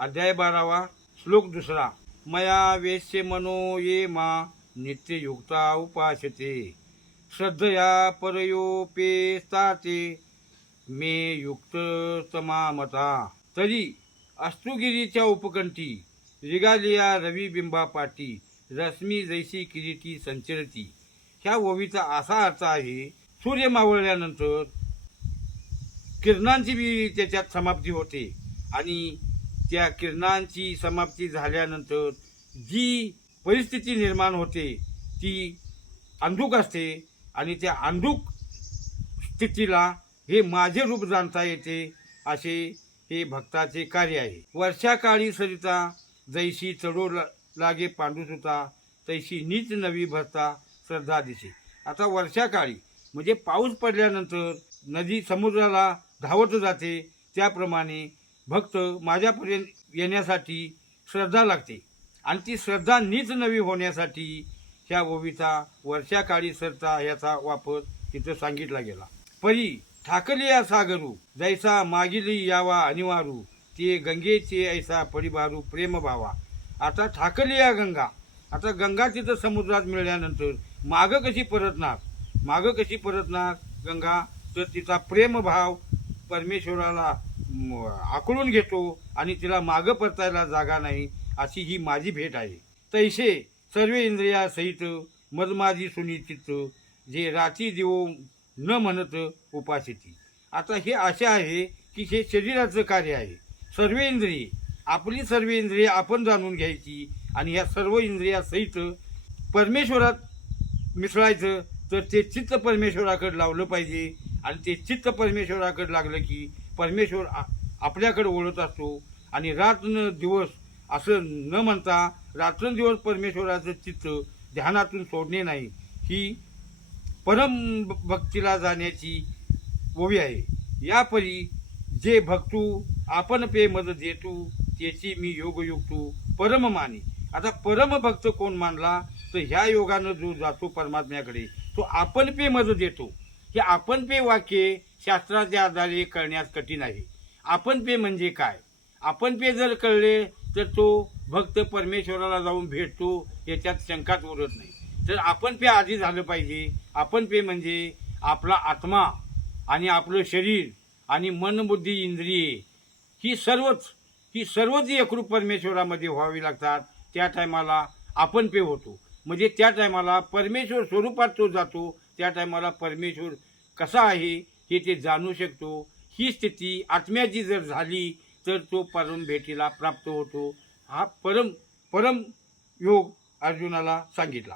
अध्याय बारावा श्लोक दुसरा. मया वेश्य मनो ये मा नित्ययुक्ता उपासते श्रद्धया परयोपेस्ताते मे युक्त तमामता. तरी अस्तुगिरीच्या उपकंठी रिगालिया रविबिंबा पाटी रश्मी जैसी किरीटी संचरती. ह्या ओवीचा असा अर्थ आहे सूर्य मावळल्यानंतर किरणांची बी त्याच्यात समाप्ती होते आणि त्या किरणांची समाप्ती झाल्यानंतर जी परिस्थिती निर्माण होते ती अंधुक असते आणि त्या अंधुक स्थितीला हे माझे रूप जाणता येते असे हे भक्ताचे कार्य आहे. वर्षाकाळी सरिता जैशी चढो लागे पांडुसुता तैशी नीच नवी भरता श्रद्धा दिसे. आता वर्षाकाळी म्हणजे पाऊस पडल्यानंतर नदी समुद्राला धावत जाते त्याप्रमाणे भक्त माझ्यापर्यंत येण्यासाठी श्रद्धा लागते. आणि ती श्रद्धा नीच नवी होण्यासाठी ह्या ओवीचा वर्षाकाळी सरता याचा वापर तिथं सांगितला गेला. परी ठाकलिया सागरू जैसा मागिली यावा अनिवारू ते गंगेचे ऐसा परिभारू प्रेम भावा. आता ठाकलिया गंगा आता गंगा तिथं समुद्रात मिळाल्यानंतर मागं कशी परतणार? मागं कशी परतणार गंगा? तर तिचा प्रेमभाव परमेश्वराला आकळून घेतो आणि तिला मागं परतायला जागा नाही अशी ही माझी भेट आहे. तैसे सर्व इंद्रिया सहित मदमाजी सुनिश्चित जे राती देव न म्हणत उपासिती. आता हे असे आहे की हे शरीराचं कार्य आहे. सर्व इंद्रिये आपली सर्व इंद्रिये आपण जाणून घ्यायची आणि ह्या सर्व इंद्रिया सहित परमेश्वरात मिसळायचं तर ते चित्त परमेश्वराकडे लावलं पाहिजे आणि ते चित्त परमेश्वराकडे लागलं की परमेश्वर आ- आपल्याकडे ओढत असतो आणि रात्र दिवस असं न म्हणता रात्रंदिवस परमेश्वराचं चित्त ध्यानातून सोडणे नाही ही परम भक्तीला जाण्याची ओवी आहे. यापरी जे भक्तू आपण पे मद देतू त्याची मी योगयुक्तू परम माने. आता परम भक्त कोण मानला? तर ह्या योगानं जो जातो परमात्म्याकडे तो आपण पे मद देतो. हे आपण पे वाक्य शास्त्राच्या आधारे करण्यास कठीण आहे. आपण पे म्हणजे काय? आपण पे जर कळले तर तो भक्त परमेश्वराला जाऊन भेटतो याच्यात शंकाच उरत नाही. तर आपण पे आधी झालं पाहिजे. आपण पे म्हणजे आपला आत्मा आणि आपलं शरीर आणि मन बुद्धी इंद्रिये. ही सर्वच ही सर्वच एकरूप परमेश्वरामध्ये व्हावी लागतात. त्या टायमाला आपण पे होतो. म्हणजे त्या टायमाला परमेश्वर स्वरूपात तो जातो त्या टायमाला परमेश्वर कसा आहे हे ते जाणू शकतो. ही स्थिती आत्म्याची जर झाली तर तो परम भेटीला प्राप्त होतो. हा परम परम योग अर्जुनाला सांगितला.